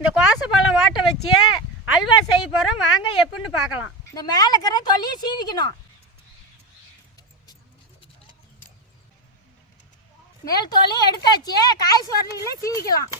இந்த கோசப்பழம் ஓட்ட வச்சு அல்வா செய்ய போகிறோம். வாங்க எப்படின்னு பார்க்கலாம். இந்த மேலே இருக்கிற தொலியை சீவிக்கணும். மேல் தோலையும் எடுத்தாச்சு. காய்ச்சி வரலையில சீவிக்கலாம்.